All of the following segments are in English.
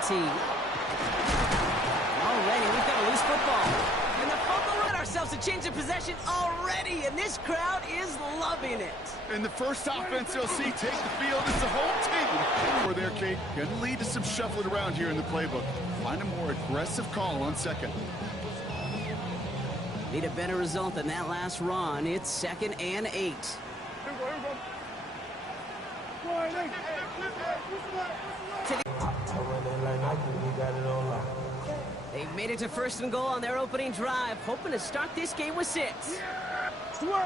17. Already, we've got a loose football. And the fumble, we've got ourselves a change of possession already, and this crowd is loving it. And the first offense you'll see take the field is the whole team. For their Kate, going to lead to some shuffling around here in the playbook. Find a more aggressive call on second. Need a better result than that last run. It's 2nd and 8. They've made it to 1st and goal on their opening drive, hoping to start this game with 6. Blue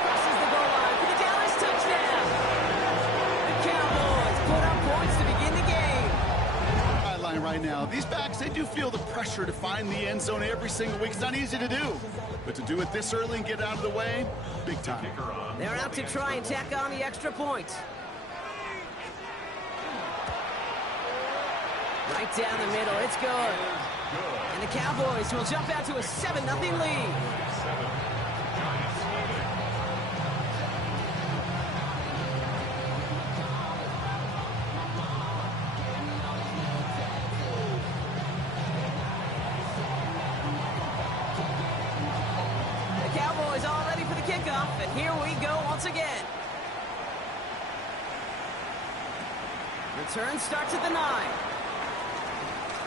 crosses the goal line for the Dallas touchdown. The Cowboys put up points to begin the game. Sideline right now. These backs, they do feel the pressure to find the end zone every single week. It's not easy to do. But to do it this early and get out of the way, big time. They're out to try and tack on the extra point. Right down the middle, it's good. And the Cowboys will jump out to a 7-0 lead. The Cowboys all ready for the kickoff, and here we go once again. Return starts at the 9.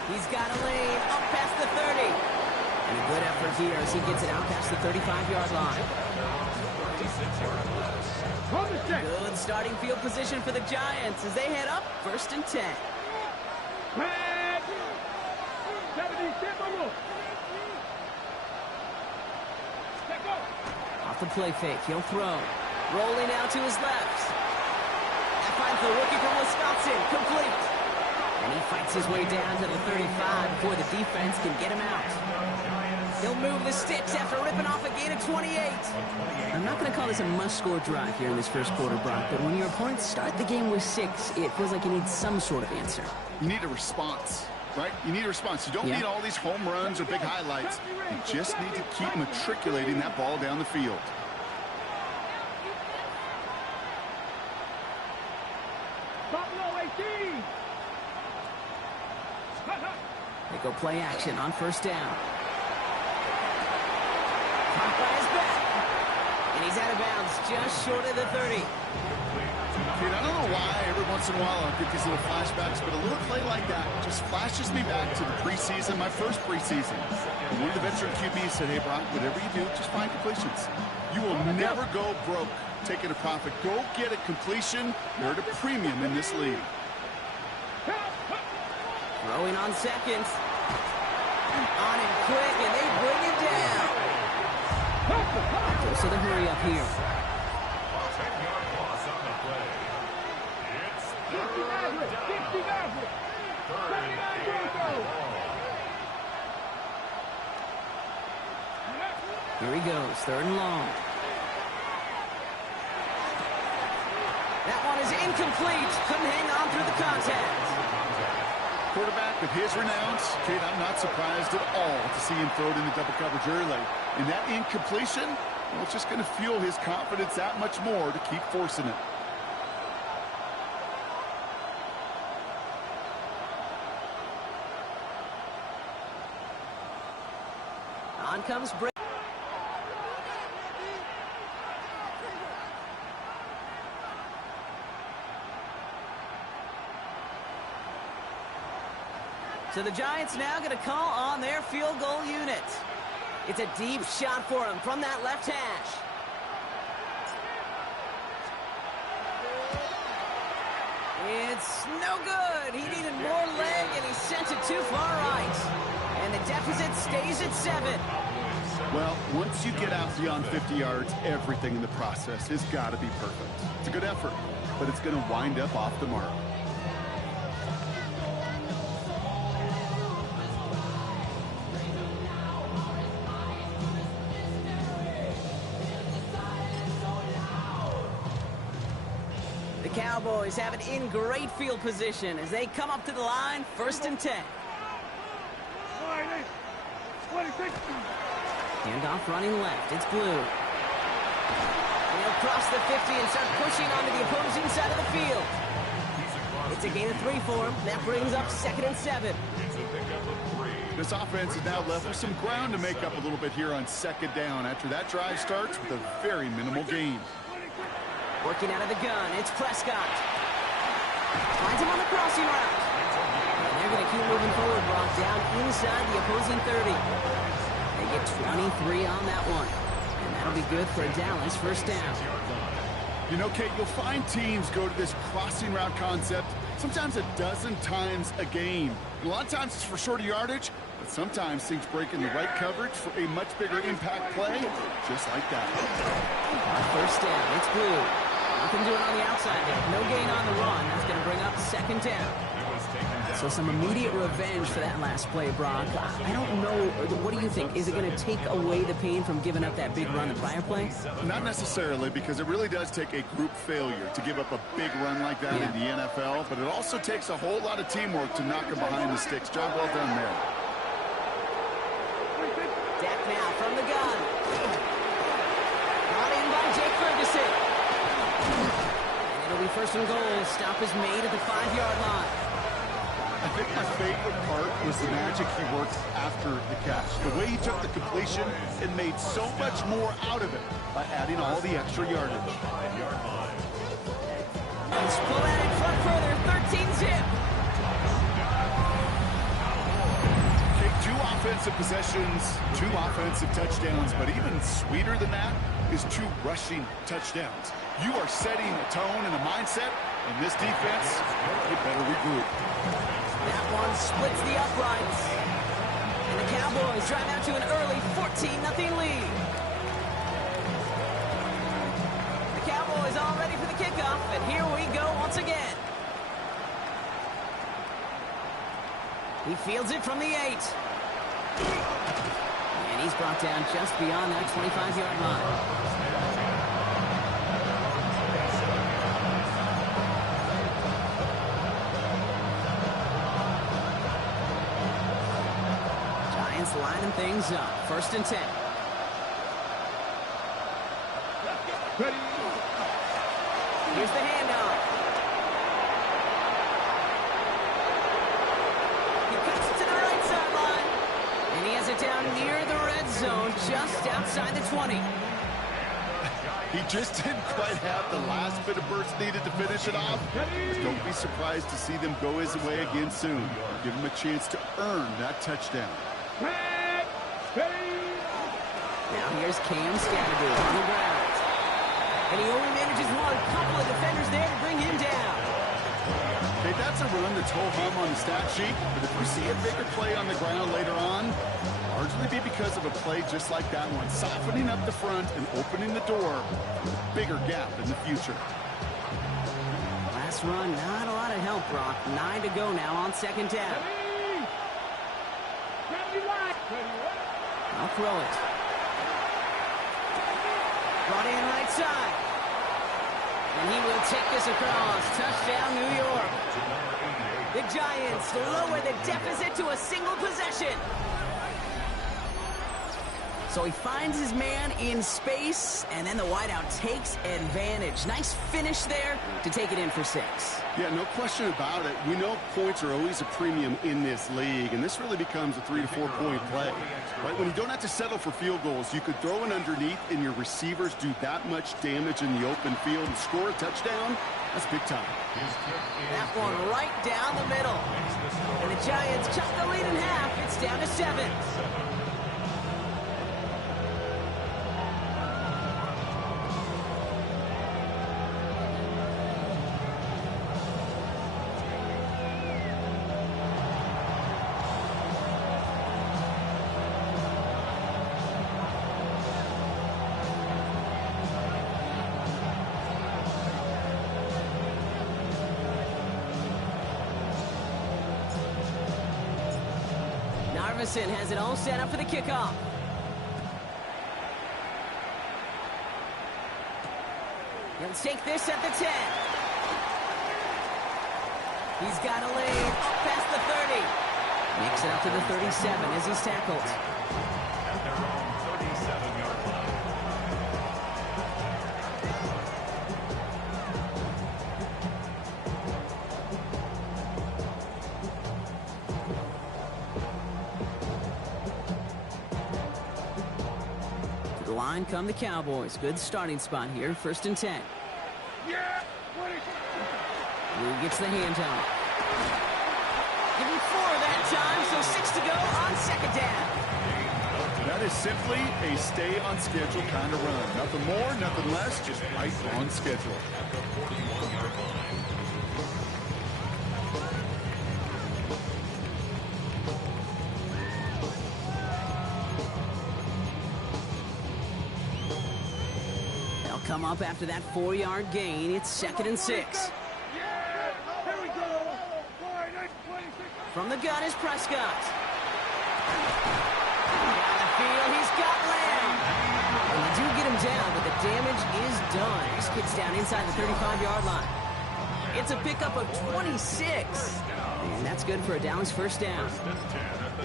He's got a lane up past the 30. And a good effort here as he gets it out past the 35-yard line. Good starting field position for the Giants as they head up 1st and 10. Off the play fake, he'll throw. Rolling out to his left. That finds the rookie from Wisconsin, complete. And he fights his way down to the 35 before the defense can get him out. He'll move the sticks after ripping off a gain of 28. I'm not going to call this a must-score drive here in this first quarter, Brock, but when your opponents start the game with 6, it feels like you need some sort of answer. You need a response, right? You need a response. You don't need all these home runs or big highlights. You just need to keep matriculating that ball down the field. They go play action on 1st down. Caught by his back. And he's out of bounds just short of the 30. Dude, I don't know why every once in a while I get these little flashbacks, but a little play like that just flashes me back to the preseason, my first preseason. And one of the veteran QBs said, hey, Brock, whatever you do, just find completions. You will never go broke taking a profit. Go get a completion. You're at a premium in this league. Throwing on 2nd. On him quick, and they bring him down. So the hurry up here. 10-yard loss on the play. It's 3rd down. 3rd. Here he goes, 3rd and long. That one is incomplete. Couldn't hang on through the contact. Quarterback of his renown, Kate, I'm not surprised at all to see him throw it into double coverage early. And that incompletion, well, it's just going to fuel his confidence that much more to keep forcing it. On comes Brady. So the Giants now going to call on their field goal unit. It's a deep shot for him from that left hash. It's no good. He needed more leg, and he sent it too far right. And the deficit stays at 7. Well, once you get out beyond 50 yards, everything in the process has got to be perfect. It's a good effort, but it's going to wind up off the mark. The Cowboys have it in great field position as they come up to the line, 1st and 10. Handoff running left. It's Blue. And he'll cross the 50 and start pushing onto the opposing side of the field. It's a gain of 3 for him. That brings up 2nd and 7. This offense is now left with some ground to make up a little bit here on 2nd down after that drive starts with a very minimal gain. Working out of the gun, it's Prescott. Finds him on the crossing route. And they're going to keep moving forward, Brock, down inside the opposing 30. They get 23 on that one. And that'll be good for Dallas 1st down. You know, Kate, you'll find teams go to this crossing route concept sometimes a dozen times a game. A lot of times it's for shorter yardage, but sometimes things break in the right coverage for a much bigger impact play, just like that. 1st down, it's Blue. Nothing doing on the outside there. No gain on the run. That's going to bring up 2nd down. So some immediate revenge for that last play, Brock. I don't know. What do you think? Is it going to take away the pain from giving up that big run the prior play? Not necessarily, because it really does take a group failure to give up a big run like that in the NFL, but it also takes a whole lot of teamwork to knock him behind the sticks. Job well done there. Dak now from the gun. Brought in by Jake Ferguson. And it'll be 1st and goal. Stop is made at the 5-yard line. I think my favorite part was the magic he worked after the catch. The way he took the completion and made so much more out of it by adding all the extra yardage. Let's pull that in front further. 13-zip. Okay, 2 offensive possessions, 2 offensive touchdowns, but even sweeter than that is 2 rushing touchdowns. You are setting a tone and a mindset, and this defense, you better regroup. That one splits the uprights. And the Cowboys drive out to an early 14-0 lead. The Cowboys all ready for the kickoff, and here we go once again. He fields it from the 8. And he's brought down just beyond that 25-yard line. Lining things up. 1st and 10. Ready. Here's the handoff. He cuts it to the right sideline. And he has it down near the red zone, just outside the 20. He just didn't quite have the last bit of burst needed to finish it off. But don't be surprised to see them go his way again soon. Give him a chance to earn that touchdown. Now here's Cam Scattergood on the ground. And he only manages one. Couple of defenders there to bring him down. Okay, that's a run that's ho-hum on the stat sheet, but if we see a bigger play on the ground later on, largely be because of a play just like that one, softening up the front and opening the door for a bigger gap in the future. Last run, not a lot of help, Brock. 9 to go now on 2nd down. I'll throw it. Brought in right side. And he will take this across. Touchdown, New York. The Giants lower the deficit to a single possession. So he finds his man in space, and then the wideout takes advantage. Nice finish there to take it in for 6. Yeah, no question about it. We know points are always a premium in this league, and this really becomes a 3 to 4 point play. Right? When you don't have to settle for field goals, you could throw it underneath, and your receivers do that much damage in the open field and score a touchdown. That's big time. That one right down the middle. And the Giants cut the lead in half. It's down to 7. Narveson has it all set up for the kickoff. He'll take this at the 10. He's got a lane up past the 30. Makes it up to the 37 as he's tackled. At their own 37. The line come the Cowboys. Good starting spot here. 1st and 10. Lou gets the handoff. Give him 4 that time, so 6 to go on 2nd down. That is simply a stay on schedule kind of run. Nothing more, nothing less, just right on schedule. They'll come up after that 4-yard gain. It's 2nd and 6. From the gun is Prescott. Down the field, he's got Lamb. And they do get him down, but the damage is done. This kid's down inside the 35-yard line. It's a pickup of 26. And that's good for a Dallas 1st down.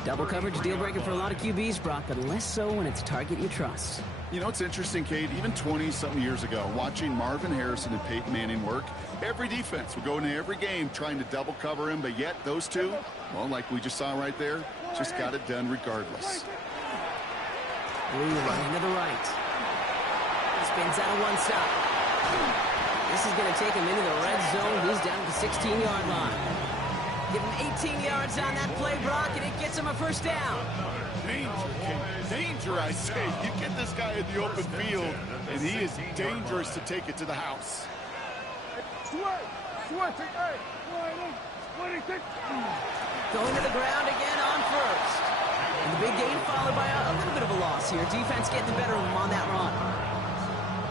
Double coverage deal breaker for a lot of QBs, Brock, but less so when it's a target you trust. You know, it's interesting, Kate, even 20-something years ago, watching Marvin Harrison and Peyton Manning work, every defense would go into every game trying to double cover him, but yet those two, well, like we just saw right there, just got it done regardless. Blue running to the right. Spins out of one stop. This is going to take him into the red zone. He's down at the 16-yard line. Give him 18 yards on that play, Brock, and it gets him a 1st down. Danger, Kate. Danger, I say. You get this guy in the open field, and he is dangerous to take it to the house. Going to the ground again on 1st. And the big gain followed by a little bit of a loss here. Defense getting the better of him on that run.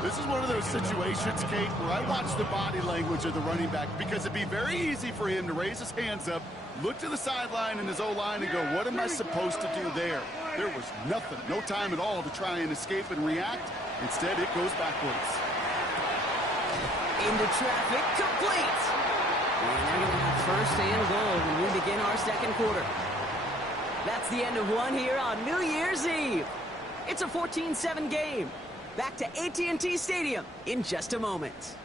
This is one of those situations, Kate, where I watch the body language of the running back because it'd be very easy for him to raise his hands up, look to the sideline and his O-line and go, what am I supposed to do there? There was nothing, no time at all to try and escape and react. Instead, it goes backwards. Into traffic, complete. And they're going to have 1st and goal when we begin our 2nd quarter. That's the end of one here on New Year's Eve. It's a 14-7 game. Back to AT&T Stadium in just a moment.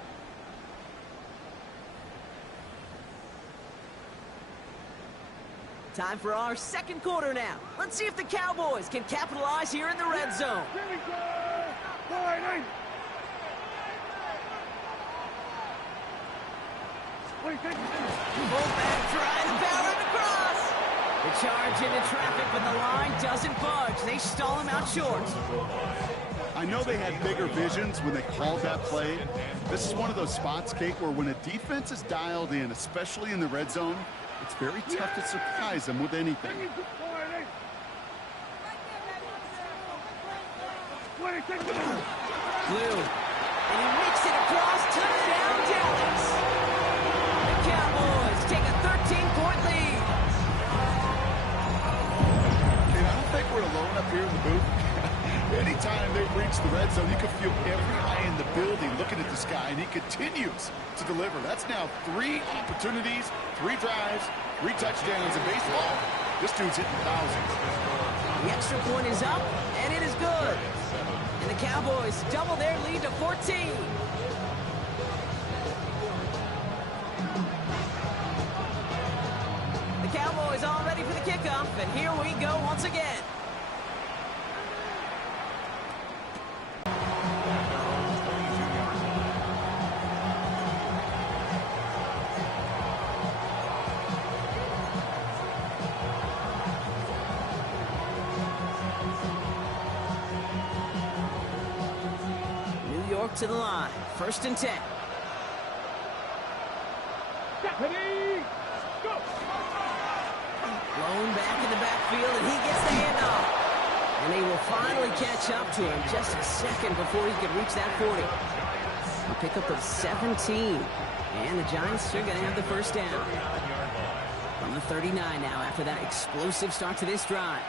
Time for our 2nd quarter now. Let's see if the Cowboys can capitalize here in the red zone. Fullback trying to power it across. The charge into traffic, but the line doesn't budge. They stall him out short. I know they had bigger visions when they called that play. This is one of those spots, Kate, where when a defense is dialed in, especially in the red zone, it's very tough to surprise them with anything. Blue, and he makes it across. Touchdown, Dallas. The Cowboys take a 13-point lead. Kate, I don't think we're alone up here in the booth. Anytime they reach the red zone, you can feel every eye in the building looking at this guy, and he continues to deliver. That's now 3 opportunities, 3 drives, 3 touchdowns in baseball. This dude's hitting thousands. The extra point is up, and it is good. And the Cowboys double their lead to 14. The Cowboys all ready for the kickoff, and here we go once again. To the line. 1st and 10. Blown back in the backfield, and he gets the handoff. And they will finally catch up to him just a second before he could reach that 40. A pickup of 17. And the Giants are going to have the 1st down. From the 39 now after that explosive start to this drive.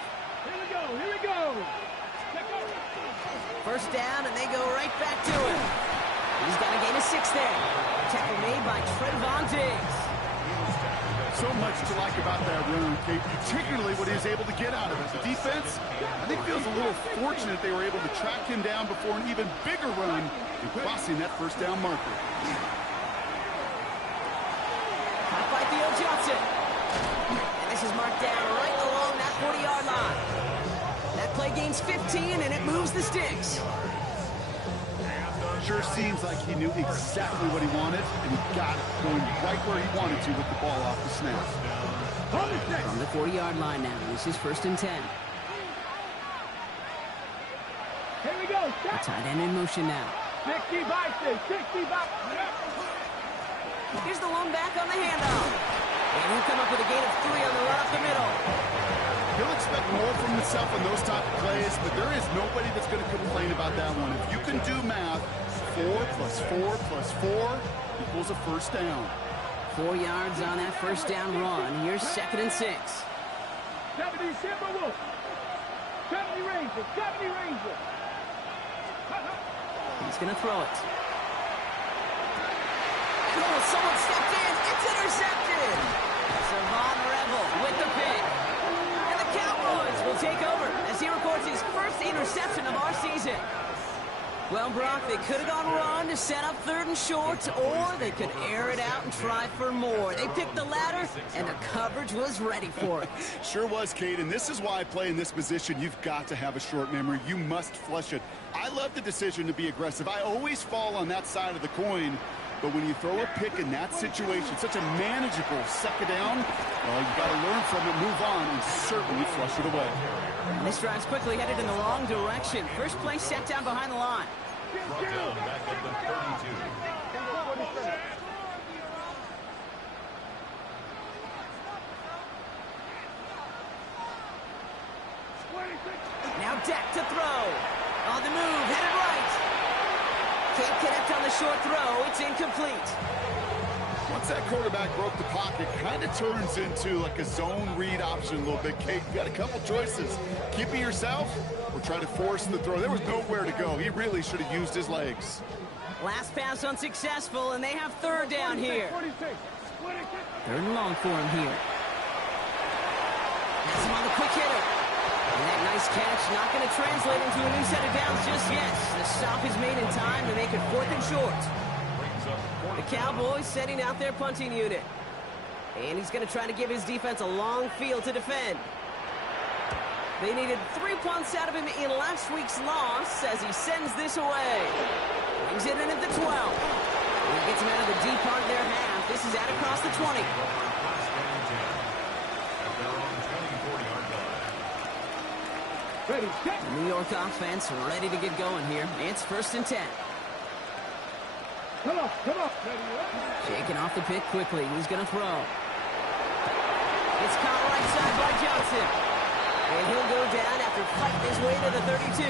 Here we go. 1st down, and they go right back to him. He's got a gain of 6 there. Tackle made by Trevon Diggs. So much to like about that run, Kate, particularly what he was able to get out of it. The defense, I think, feels a little fortunate they were able to track him down before an even bigger run and crossing that 1st down marker. Caught by Theo Johnson. And this is marked down right along that 40-yard line. That Play gains 15, and it moves the sticks. Sure seems like he knew exactly what he wanted, and he got it going right where he wanted to with the ball off the snap. From the 40-yard line now, this is 1st and 10. Here we go. The tight end in motion now. 60 by 60 by. Here's the lone back on the handoff. And he'll come up with a gain of 3 on the run up the middle. He'll expect more from himself in those type of plays, but there is nobody that's going to complain about that one. If you can do math, 4 plus 4 plus 4 equals a first down. 4 yards on that first down run. Here's 2nd and 6. 70 Silver Wolf. 70 Ranger. 70 Ranger. He's going to throw it. Oh, someone stepped in. It's intercepted. Savon Rebel with the pick. And the Cowboys will take over as he records his first interception of our season. Well, Brock, they could have gone run to set up 3rd and short, or they could air it out and try for more. They picked the latter, and the coverage was ready for it. Sure was, Kate, and this is why I play in this position. You've got to have a short memory. You must flush it. I love the decision to be aggressive. I always fall on that side of the coin, but when you throw a pick in that situation, such a manageable 2nd down, well, you got to learn from it, move on, and certainly flush it away. And this drive's quickly headed in the wrong direction. First play set down behind the line. Back at the 32. Now Dak to throw. On the move, headed right. Can't connect on the short throw. It's incomplete. Once that quarterback broke the pocket, kind of turns into like a zone read option a little bit. Kate, you got a couple choices. Keep it yourself or try to force the throw. There was nowhere to go. He really should have used his legs. Last pass unsuccessful, and they have 3rd down here. 3rd and long for him here. That's him on the quick hitter. And that nice catch not going to translate into a new set of downs just yet. The stop is made in time to make it 4th and short. The Cowboys setting out their punting unit. And he's going to try to give his defense a long field to defend. They needed 3 punts out of him in last week's loss as he sends this away. Brings it in at the 12. And he gets him out of the deep part of their half. This is out across the 20. Ready, set. The New York offense ready to get going here. It's 1st and 10. Come on, come on. Ready, Shaking off the pick quickly. Who's going to throw? It's caught right side by Johnson. And he'll go down after fighting his way to the 32.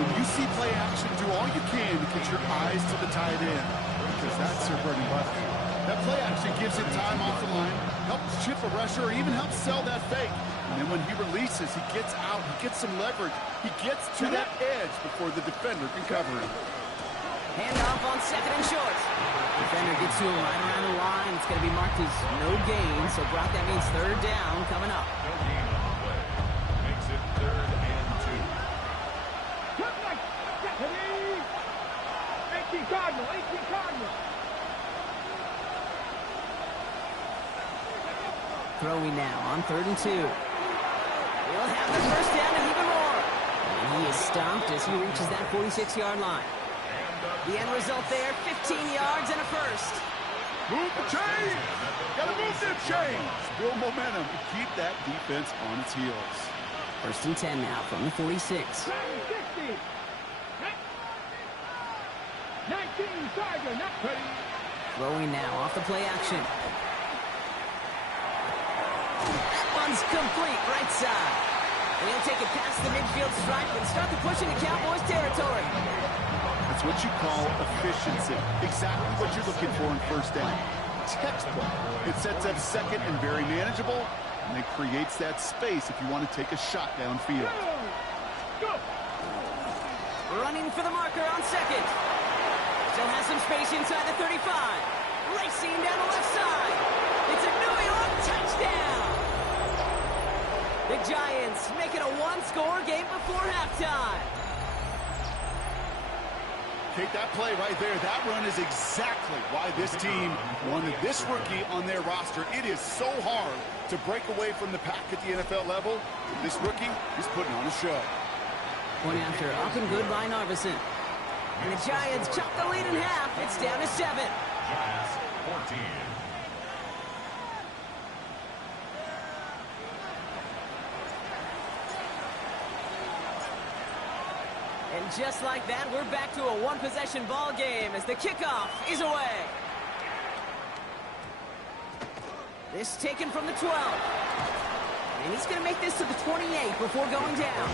When you see play action, do all you can to get your eyes to the tight end, because that's their bread and butter. That play action gives him time off the line, helps chip a rusher, or even helps sell that fake. And then when he releases, he gets out, he gets some leverage, he gets to that edge before the defender can cover him. Handoff on 2nd and short. Defender gets to him right around the line. It's going to be marked as no gain, so Brock, that means 3rd down coming up. No gain on the play. Makes it 3rd and 2. Look like 18 Cardinal, 18 Cardinal. Throwing now on 3rd and 2. He'll have the first down and even more. And he is stopped as he reaches that 46-yard line. The end result there, 15 yards and a first. Move the chains! Gotta move them chains! Build momentum and keep that defense on its heels. 1st and 10 now from the 46. 60. 19 Tiger, not ready. Throwing now off the play action. That one's complete, right side. And he'll take it past the midfield stripe and start the push into Cowboys territory. That's what you call efficiency. Exactly what you're looking for in 1st down. Textbook. It sets up 2nd and very manageable, and it creates that space if you want to take a shot downfield. Go. Running for the marker on 2nd. Still has some space inside the 35. Racing down the left side. It's a New York touchdown. The Giants make it a 1-score game before halftime. Kate, that play right there, that run is exactly why this team wanted this rookie on their roster. It is so hard to break away from the pack at the NFL level. This rookie is putting on a show. Point after, up and good by Narveson. And the Giants chop the lead in half. It's down to 7. Giants 14. And just like that, we're back to a one-possession ball game as the kickoff is away. This taken from the 12. And he's going to make this to the 28 before going down.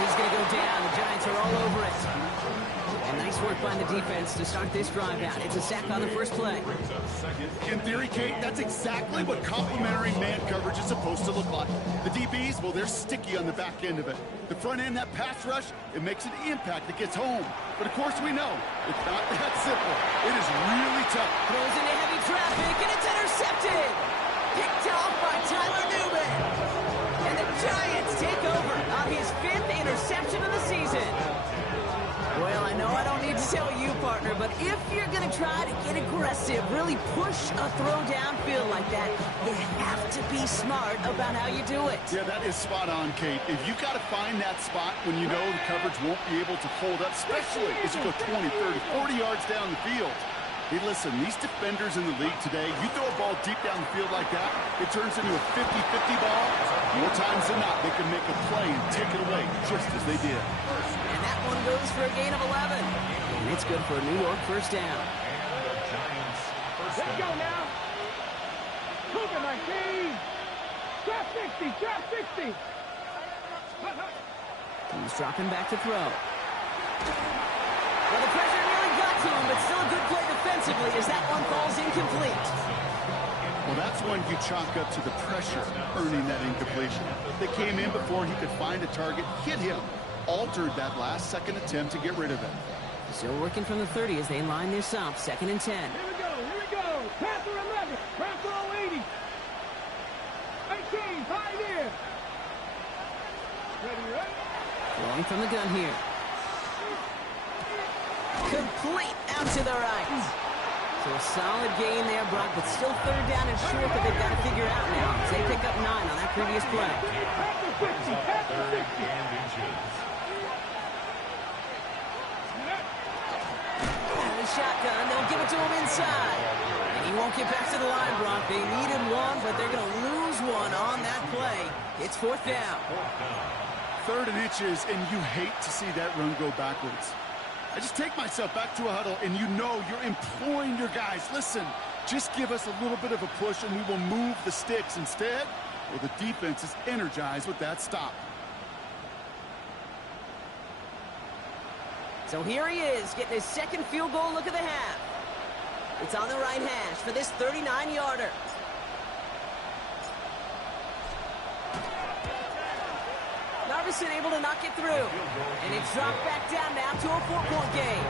He's going to go down. The Giants are all over it. And nice work by the defense to start this drive out. It's a sack on the first play. In theory, Kate, that's exactly what complementary man coverage is supposed to look like. The DBs, well, they're sticky on the back end of it. The front end, that pass rush, it makes an impact. It gets home. But, of course, we know it's not that simple. It is really tough. Throws into heavy traffic, and it's intercepted. Picked off by Tyler Newman. And the Giants take over on his 5th interception of the season. Well, I know I don't need to tell you, partner, but if you're going to try to get aggressive, really push a throw downfield like that, you have to be smart about how you do it. Yeah, that is spot on, Kate. If you got to find that spot when you know the coverage won't be able to hold up, especially as you go 20, 30, 40 yards down the field. Hey, listen, these defenders in the league today, you throw a ball deep down the field like that, it turns into a 50-50 ball. More times than not, they can make a play and take it away just as they did. And that one goes for a gain of 11. And it's good for a New York first down. And the Giants first Let's go down. now. Cougar 19. Trap 60. Trap 60. He's dropping back to throw. Well, the pressure nearly got to him, but still a good play defensively as that one falls incomplete. Well, that's when you chalk up to the pressure earning that incompletion. They came in before he could find a target, hit him, altered that last-second attempt to get rid of it. Still working from the 30 as they line this up, 2nd and 10. Here we go. Here we go. Panther 11. Panther 80. 18. 5 in. Ready, ready? Throwing from the gun here. Complete out to the right. So a solid gain there, Brock, but still 3rd down and short that they've got to figure out now as they pick up 9 on that previous play. Panther 50. Panther 50. And inches. And the shotgun, they'll give it to him inside. And he won't get back to the line, Brock. They needed one, but they're going to lose one on that play. It's 4th down. 3rd and inches, and you hate to see that run go backwards. I just take myself back to a huddle, and you know you're imploring your guys, listen, just give us a little bit of a push, and we will move the sticks. Instead, well, the defense is energized with that stop. So here he is, getting his 2nd field goal look of the half. It's on the right hash for this 39-yarder. Narveson able to knock it through. And it's dropped back down now to a 4-point game.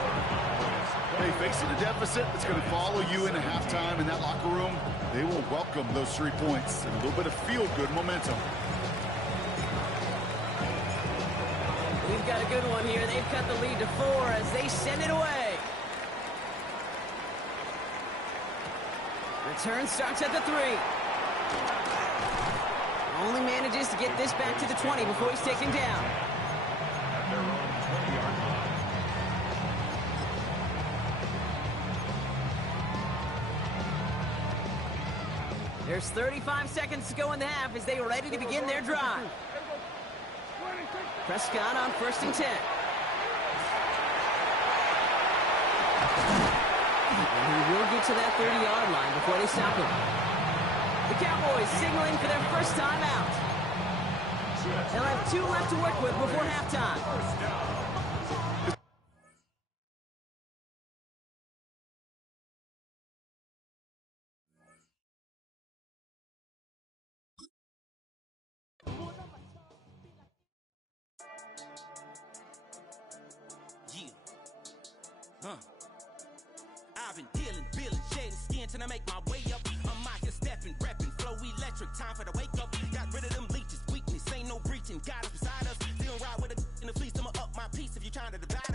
Hey, facing a deficit that's going to follow you into halftime in that locker room, they will welcome those 3 points and a little bit of feel-good momentum. We've got a good one here. They've cut the lead to 4 as they send it away. Return starts at the 3. Only manages to get this back to the 20 before he's taken down. At their own 20-yard line. There's 35 seconds to go in the half as they are ready to begin their drive. Prescott on 1st and 10. And he will get to that 30-yard line before they stop him. The Cowboys signaling for their first time out. They'll have 2 left to work with before halftime. I've been dealing, shading skin till I make my way up. I'm out here perfect time for the wake up. Got rid of them leeches, weakness, ain't no breaching. Got us beside us, still ride with a in the fleece. I'ma up my piece if you trying to divide